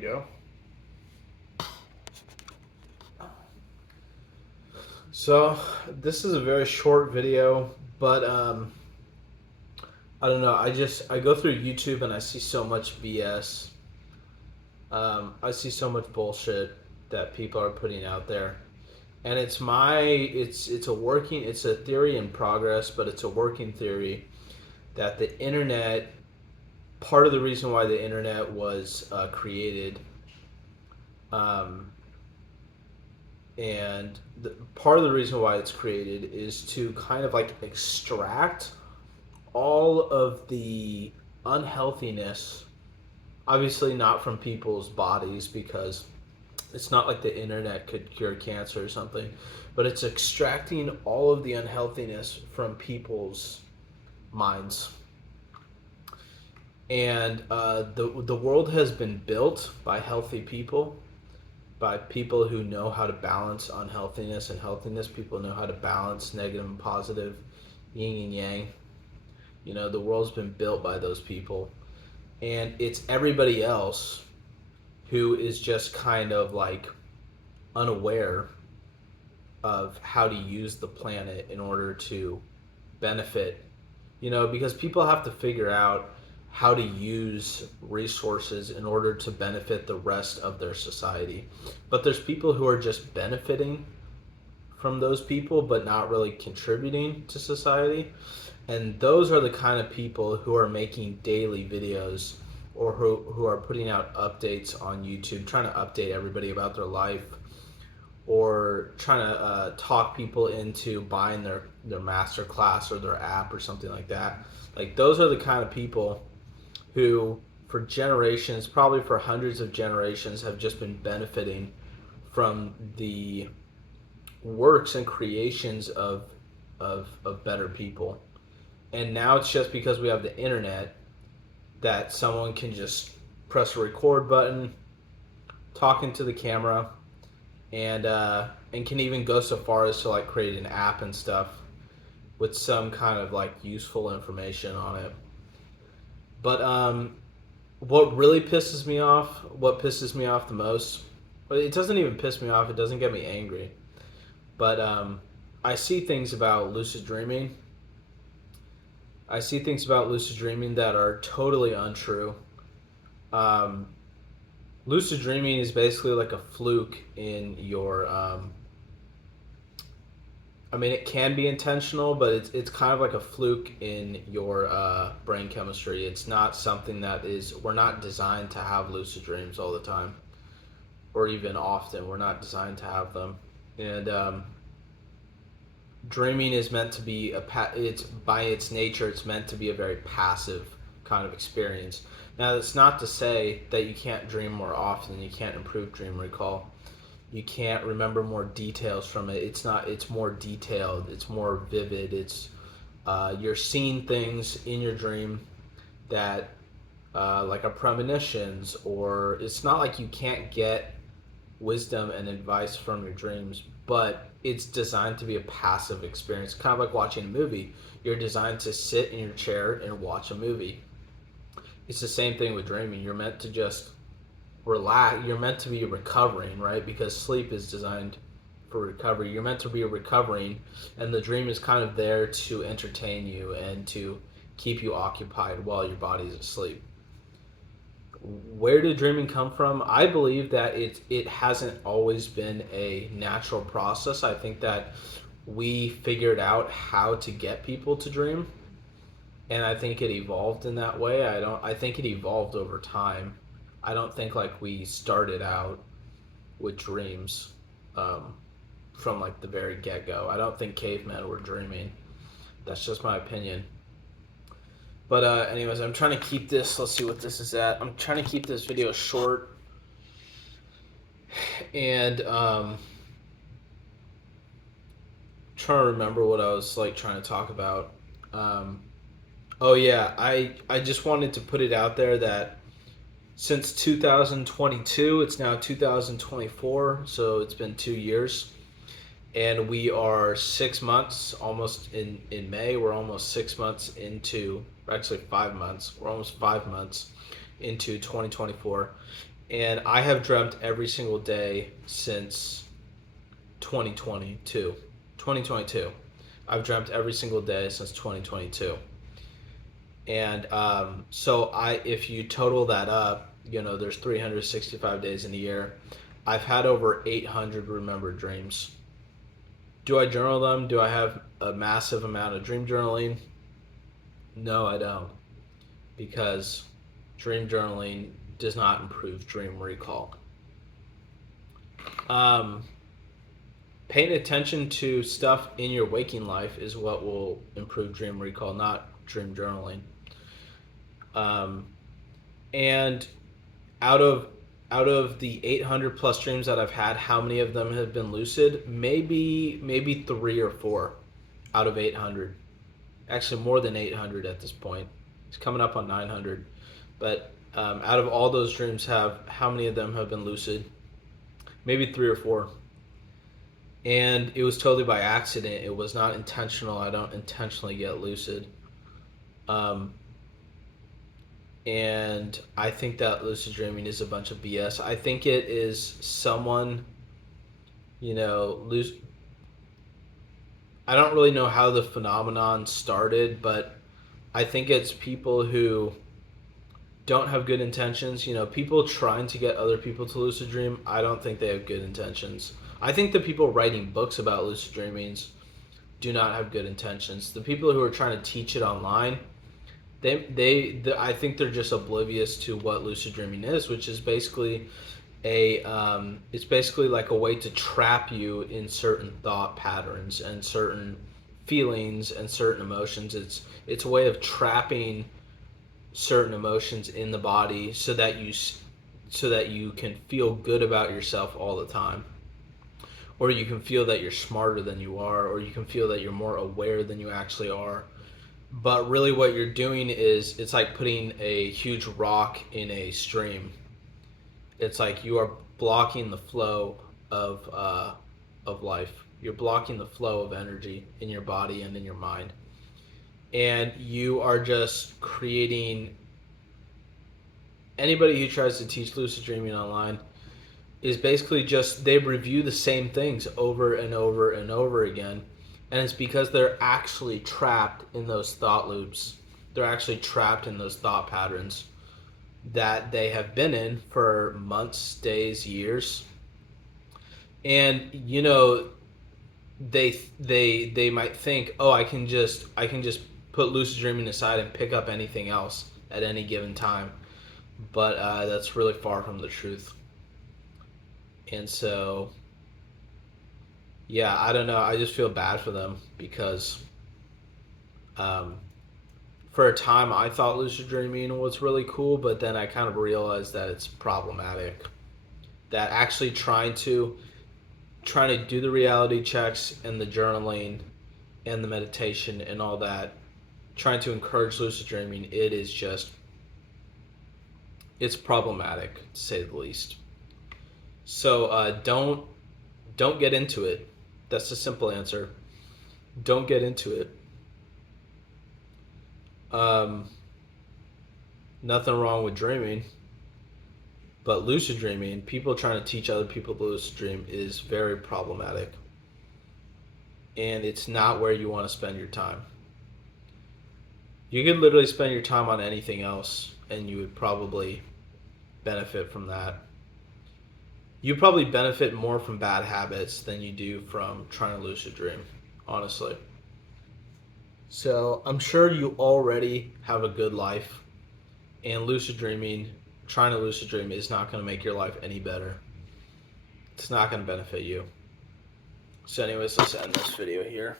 go. So this is a very short video, but I don't know. I go through YouTube and I see so much BS. I see so much bullshit that people are putting out there, and it's a theory in progress, but it's a working theory that the internet. Part of the reason why the internet was created, um, and part of the reason why it's created is to kind of like extract all of the unhealthiness, obviously not from people's bodies because it's not like the internet could cure cancer or something, but it's extracting all of the unhealthiness from people's minds. And the world has been built by healthy people, by people who know how to balance unhealthiness and healthiness. People know how to balance negative and positive, yin and yang. You know, the world's been built by those people. And it's everybody else who is just kind of like unaware of how to use the planet in order to benefit. You know, because people have to figure out how to use resources in order to benefit the rest of their society. But there's people who are just benefiting from those people but not really contributing to society. And those are the kind of people who are making daily videos or who are putting out updates on YouTube, trying to update everybody about their life or trying to talk people into buying their master class or their app or something like that. Like, those are the kind of people who, for generations, probably for hundreds of generations, have just been benefiting from the works and creations of better people. And now it's just because we have the internet that someone can just press a record button, talk into the camera, and can even go so far as to like create an app and stuff with some kind of like useful information on it. But what pisses me off the most, well, it doesn't even piss me off, it doesn't get me angry. But I see things about lucid dreaming. I see things about lucid dreaming that are totally untrue. Um, Lucid dreaming is basically like a fluke in your. I mean, it can be intentional, but it's kind of like a fluke in your brain chemistry. It's not something that is. We're not designed to have lucid dreams all the time, or even often. We're not designed to have them, and dreaming is meant to be it's by its nature it's meant to be a very passive kind of experience. Now, that's not to say that you can't dream more often, you can't improve dream recall, you can't remember more details from it. It's more detailed, it's more vivid, it's you're seeing things in your dream that like are premonitions, or it's not like you can't get wisdom and advice from your dreams, but it's designed to be a passive experience, kind of like watching a movie. You're designed to sit in your chair and watch a movie. It's the same thing with dreaming. You're meant to just relax. You're meant to be recovering, right? Because sleep is designed for recovery. You're meant to be recovering, and the dream is kind of there to entertain you and to keep you occupied while your body's asleep. Where did dreaming come from? I believe that it hasn't always been a natural process. I think that we figured out how to get people to dream, and I think it evolved in that way. I think it evolved over time. I don't think like we started out with dreams from like the very get-go. I don't think cavemen were dreaming. That's just my opinion. But anyways, I'm trying to keep this. Let's see what this is at. I'm trying to keep this video short, and trying to remember what I was like trying to talk about. Oh yeah, I just wanted to put it out there that since 2022, it's now 2024, so it's been 2 years, and we are 6 months almost in May. We're almost 6 months into, actually 5 months. We're almost 5 months into 2024, And I have dreamt every single day since 2022. 2022. I've dreamt every single day since 2022. And if you total that up, there's 365 days in a year. I've had over 800 remembered dreams. Do I journal them? Do I have a massive amount of dream journaling? No, I don't. Because dream journaling does not improve dream recall. Paying attention to stuff in your waking life is what will improve dream recall, not dream journaling. And out of the 800 plus dreams that I've had, how many of them have been lucid? Maybe 3 or 4 out of 800. Actually, more than 800 at this point. It's coming up on 900. But out of all those dreams, how many of them have been lucid? Maybe 3 or 4. And it was totally by accident. It was not intentional. I don't intentionally get lucid. And I think that lucid dreaming is a bunch of BS. I think it is someone, I don't really know how the phenomenon started, but I think it's people who don't have good intentions. People trying to get other people to lucid dream, I don't think they have good intentions. I think the people writing books about lucid dreamings do not have good intentions. The people who are trying to teach it online, I think they're just oblivious to what lucid dreaming is, which is basically it's basically like a way to trap you in certain thought patterns and certain feelings and certain emotions. It's a way of trapping certain emotions in the body so that you can feel good about yourself all the time, or you can feel that you're smarter than you are, or you can feel that you're more aware than you actually are. But really what you're doing is, it's like putting a huge rock in a stream. It's like you are blocking the flow of life. You're blocking the flow of energy in your body and in your mind. And you are just creating... Anybody who tries to teach lucid dreaming online is basically just, they review the same things over and over and over again. And it's because they're actually trapped in those thought loops. They're actually trapped in those thought patterns that they have been in for months, days, years. And they might think, oh, I can just put lucid dreaming aside and pick up anything else at any given time. But that's really far from the truth. And so, yeah, I don't know. I just feel bad for them because for a time I thought lucid dreaming was really cool, but then I kind of realized that it's problematic. That actually trying to do the reality checks and the journaling and the meditation and all that, trying to encourage lucid dreaming, it's problematic, to say the least. So don't get into it. That's the simple answer. Don't get into it. Nothing wrong with dreaming, but lucid dreaming, people trying to teach other people to lucid dream, is very problematic. And it's not where you want to spend your time. You could literally spend your time on anything else and you would probably benefit from that. You probably benefit more from bad habits than you do from trying to lucid dream, honestly. So I'm sure you already have a good life, and trying to lucid dream is not going to make your life any better. It's not going to benefit you. So anyways, let's end this video here.